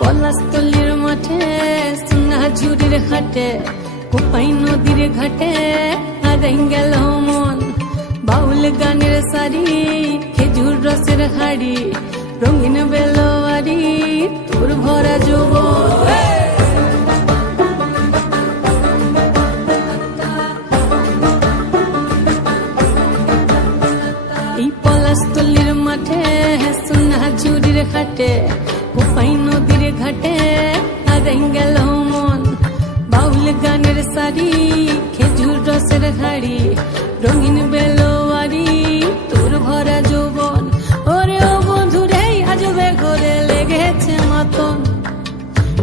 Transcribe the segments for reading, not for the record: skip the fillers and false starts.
পলাশতলির মাঠে সোনাঝুরির ঘাটে কোপাই নদীর ঘাটে হারাই গেল মন বাউল গানের সারি খেজুর রসের হাড়ি রঙিন বেলোয়ারি তোর ভরা যৌবন এই পলাশতলির মাঠে সোনাঝুরির ঘাটে কোপাই নদীর ঘাটে হারাই গেল মন বাউল গানের সারি খেজুর রসের হাড়ি রঙিন বেলোয়ারি তোর ভরা যৌবন ওরে ও বন্ধুরে আজবে ঘরে লেগেছে মাতন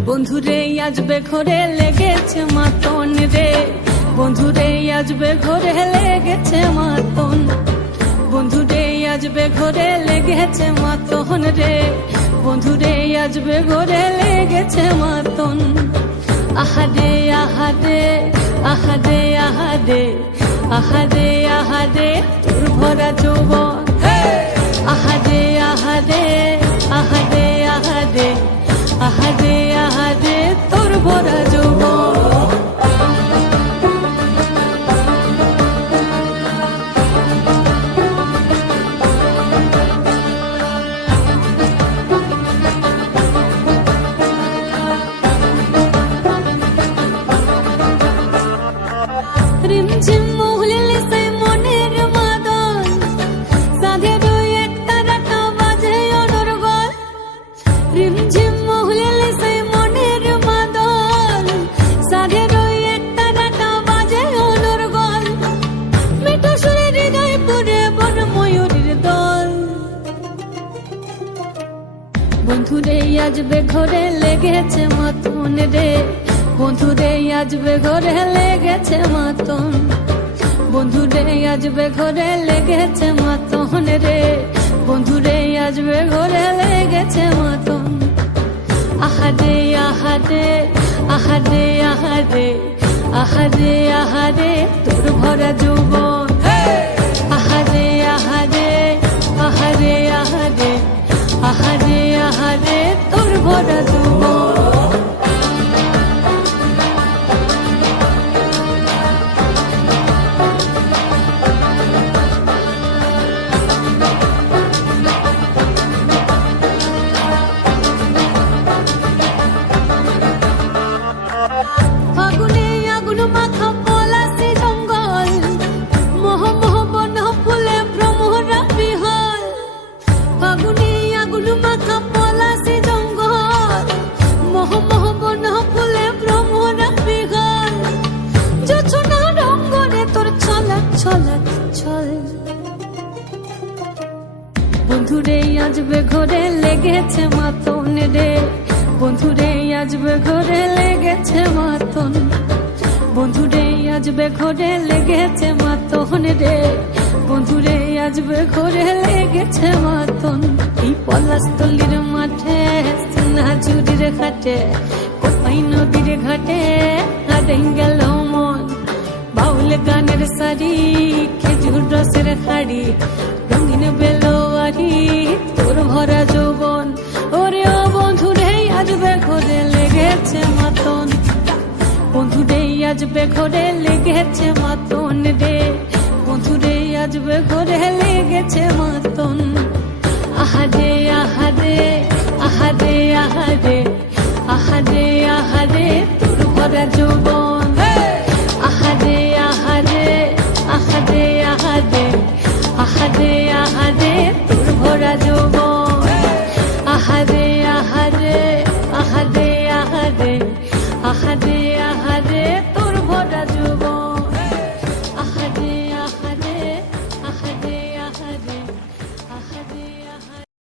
বন্ধুরে আজবে ঘরে লেগেছে মাতন রে বন্ধুরে আজবে ঘরে লেগেছে মাতন বন্ধুরে আজবে ঘরে লেগেছে মাতন রে বন্ধুরে আজবে ঘরে লেগেছে মাতন আহারে আহারে আহারে আহারে আহারে আহারে তোর ভরা যৌবন আহারে আহারে আহারে আহারে আহারে আহারে তোর ভরা যৌবন রিমঝিম মহুলিলে সেই মনের মাদল সাধের একটা রাখা বাজে অনর্গল রিমঝিম মহুলিলে সেই মনের মাদল সাধের একটা রাখা বাজে অনর্গল মিঠো সুরে হৃদয় পুরে বন ময়ূরীর দল বন্ধুরে আজবে ঘরে লেগেছে মাতন রে বন্ধুরে আজবে ঘরে লেগেছে মাতন বন্ধুরে আজবে ঘরে লেগেছে মাতন রে বন্ধুরে আজবে ঘরে লেগেছে মাতন আহারে আহারে আহারে আহারে আহারে আহারে তোর ভরা যৌবন আহারে আহারে আহারে আহারে আহারে আহারে তোর ভরা যৌবন ফাগুনে আগুন মাখা পলাশি জঙ্গল মোহ মোহ বন ফুলে ভ্রমরা বিহল ফাগুনে আগুন মাখা পলাশি জঙ্গল মোহ মোহ বন ফুলে ভ্রমরা বিহল জোছনা রঙ্গনে তোর ছলক ছলক ছল বন্ধুরে আজবে ঘরে লেগেছে মাতন রে বন্ধুরে আজবে ঘরে লেগেছে মাতন বন্ধুরে আজবে ঘরে লেগেছে মাতন রে বন্ধুরে আজবে ঘরে লেগেছে মাতন এই পলাশতলির মাঠে সোনাঝুরির ঘাটে কোপাই নদীর ঘাটে হারাই গেল মন বাউল গানের সারি খেজুর রসের হাড়ি রঙিন বেলোয়ারি তোর ভরা যৌবন ওরে ও বন্ধুরে আজবে ঘরে লেগেছে মাতন বন্ধুরে আজবে ঘরে লেগেছে মাতন রে বন্ধুরে আজবে ঘরে লেগেছে মাতন আহারে আহারে আহারে আহারে আহারে আহারে তোর ভরা যৌবন